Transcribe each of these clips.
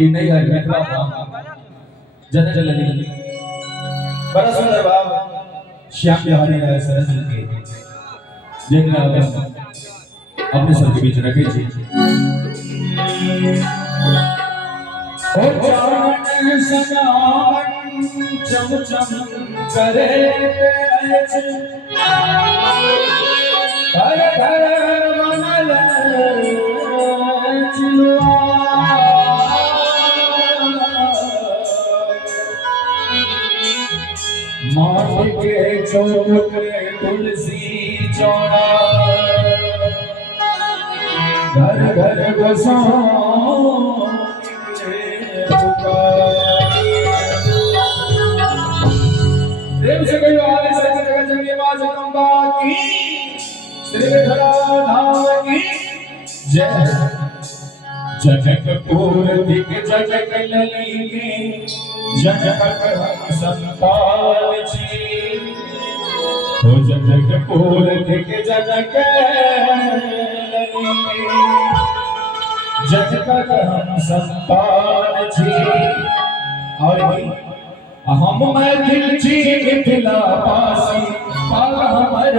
ये नहीं है मित्रा जन जलनी बड़ा सुंदर भाव श्याम बिहारी राय सरस के देखना अपने सब के बीच रखे जी ओ चारण सनावन चम चम करे हर हर मनल चिलुआ माटी के चौके तुलसी चौड़ा घर घर बसा देव से कोई आले से जगह जंगे बाज कंबा की श्री धरा की जय जगतपुर दिख जगत ललिके जनक संतान छी हो जगतपुर दिख जगत ललिके जनक संतान छी और हम मैथिल छी मिथिला वासी पाल हमर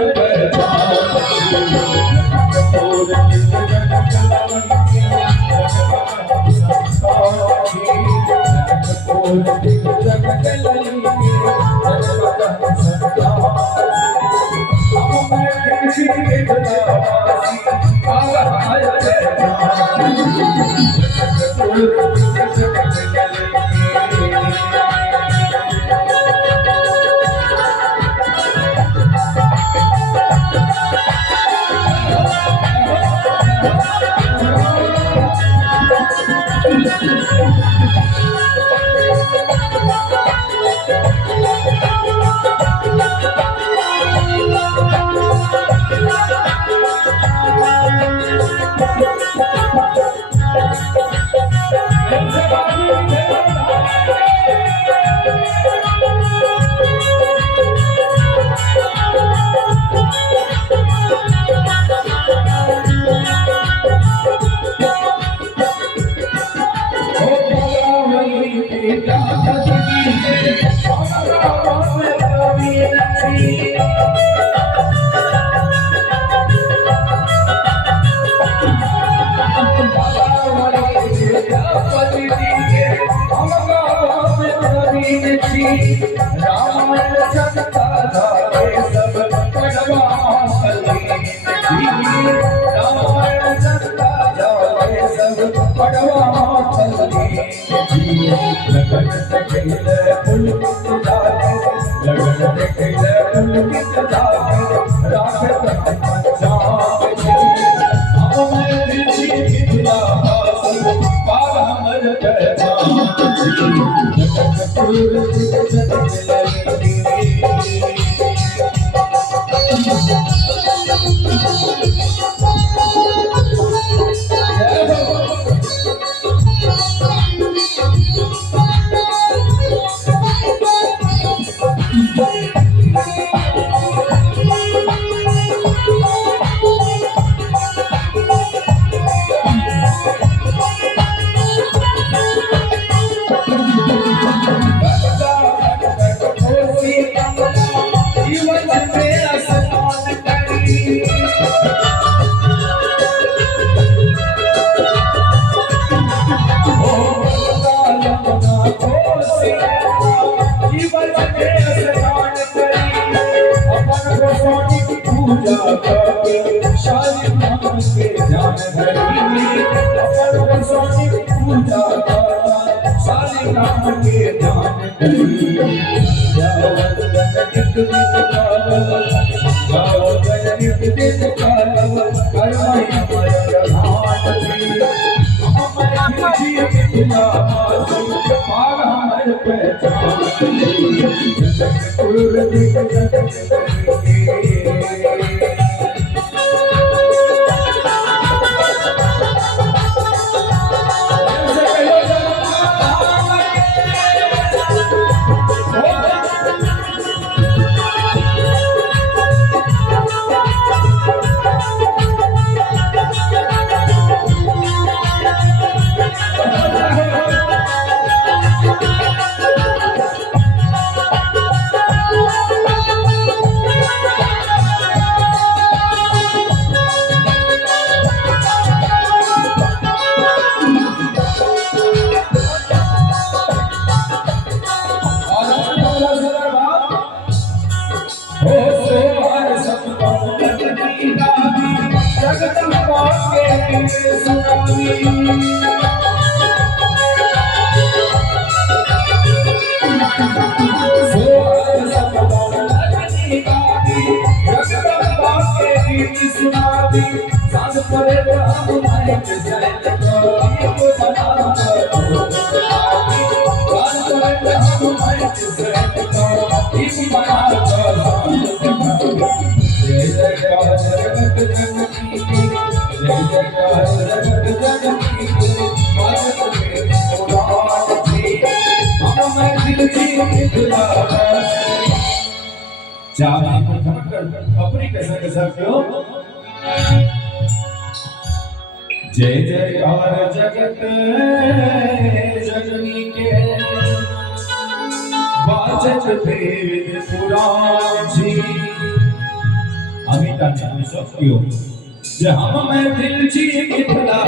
चाहे अपनी कैसा कैसा क्यों जय जयकार जगत जननी के वाचक वेद पुराण जी अमिता ने सब क्यों जे हम मैं दिल जी मिथला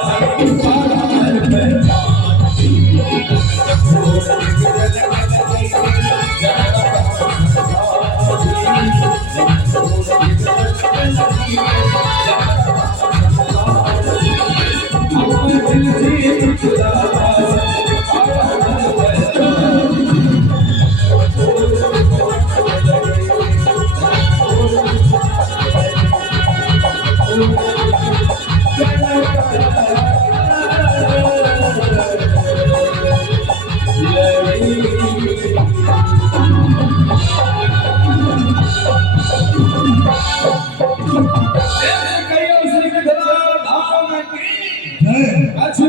संसार पहचान अच्छा